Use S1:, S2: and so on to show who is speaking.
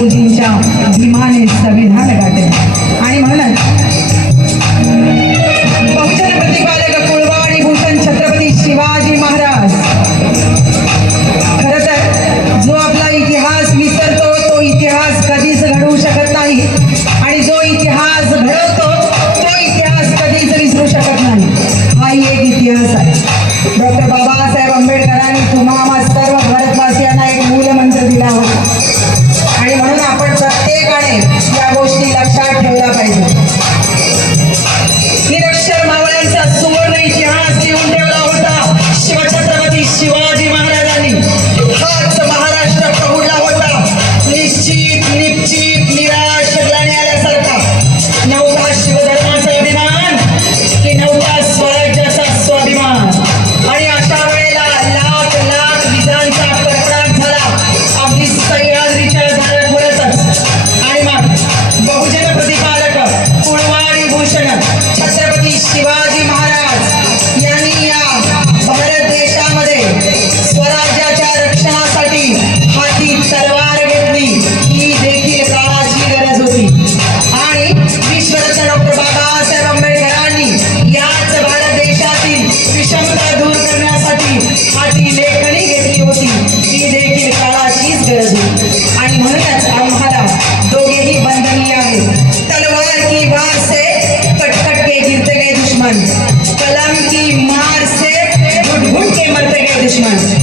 S1: बुद्धि ऊँचा धीमा ने संविधान काटे काळाची आधी लेखणी घेतली होती. ती देखील काळाचीच गरज आणि म्हणूनच आम्हाला दोघेही बंधनीय आहे तलवार की वार से कटकट के गिरते गए दुश्मन. कलम की मार से घुटघुट के मरते गए दुश्मन.